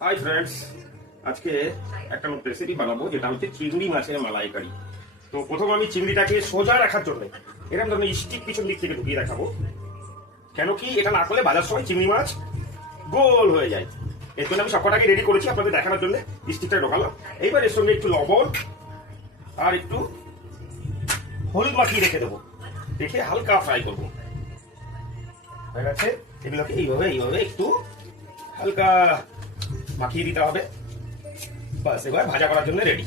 Hi friends, আজকে একটা recipe বানাবো যেটা হচ্ছে চিংড়ি মাছের মালাইকারি। তো প্রথম আমি চিংড়িটাকে সোজা রাখার জন্য এরকম ধরনের স্টিক পিছন দিক থেকে ঢুকিয়ে দেখাবো। কেন কি এটা না করলে বাজার সময় চিংড়ি মাছ গোল হয়ে যায়। এর জন্য আমি সবকটাকে রেডি করেছি আপনাদের দেখানোর জন্য স্টিকটা ঢোকালাম। এইবার এর সঙ্গে একটু লবণ আর একটু হলুদ মাখিয়ে রেখে দেবো, রেখে হালকা ফ্রাই করবো। হয়ে গেছে, এগুলোকে এইভাবে এইভাবে একটু হালকা মাখিয়ে দিতে হবে। বাস, এবার ভাজা করার জন্য রেডি।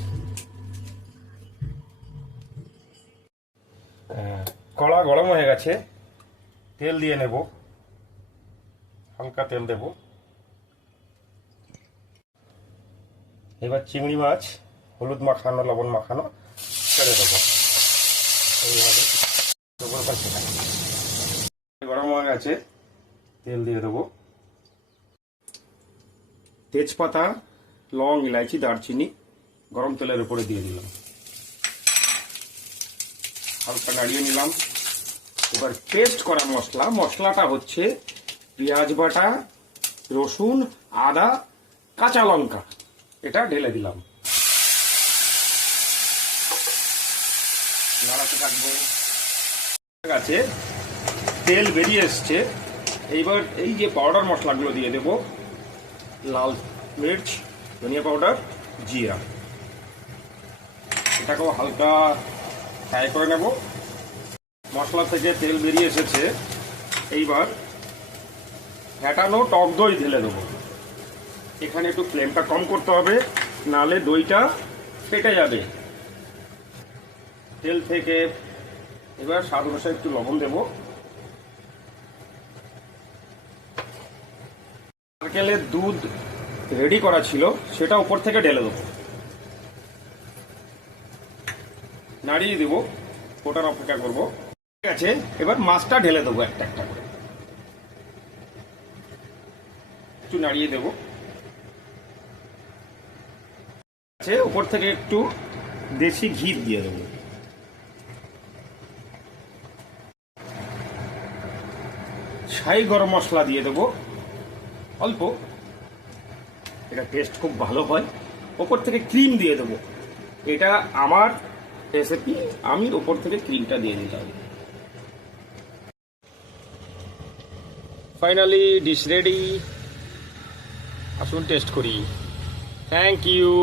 কড়া গরম হয়ে গেছে, তেল দিয়ে নেব, হালকা তেল দেব। এবার চিংড়ি মাছ হলুদ মাখানো লবণ মাখানো ছেড়ে দেবো। এইভাবে গরম হয়ে গেছে, তেল দিয়ে দেবো। তেজপাতা, লং, ইলাইচি, দারচিনি গরম তেলের উপরে দিয়ে দিলাম, হালকা নাড়িয়ে নিলাম। এবার পেস্ট করা মশলাটা হচ্ছে পেঁয়াজ বাটা, রসুন, আদা, কাঁচা লঙ্কা, এটা ঢেলে দিলাম। নাড়াতে থাকবো। ঠিক আছে, তেল বেরিয়ে এসছে। এইবার এই যে পাউডার মশলাগুলো দিয়ে দেবো, লাল মির্চ, ধনিয়া পাউডার, জিরা, এটাকেও হালকা ফ্রাই করে নেব। মশলা থেকে তেল বেরিয়ে এসেছে, এইবার ফ্যাটানো টক দই ঢেলে দেবো। এখানে একটু ফ্লেমটা কম করতে হবে, নাহলে দইটা ফেটে যাবে তেল থেকে। এবার স্বাদ অনুসারে একটু লবণ দেব। নারকেলের দুধ রেডি করা ছিল, সেটা উপর থেকে ঢেলে দেবো, নাড়িয়ে দেবো, ফোটার অপেক্ষা করবো। ঠিক আছে, এবার মাছটা ঢেলে দেবো একটা একটা করে, একটু নাড়িয়ে দেবো। আছে, উপর থেকে একটু দেশি ঘি দিয়ে দেবো। ছাই গরম মশলা দিয়ে দেবো অল্প, এটা টেস্ট খুব ভালো হয়। ওপর থেকে ক্রিম দিয়ে দেবো, এটা আমার রেসিপি, আমি ওপর থেকে ক্রিমটা দিয়ে দিলাম। ফাইনালি ডিশ রেডি, আসুন টেস্ট করি। Thank you.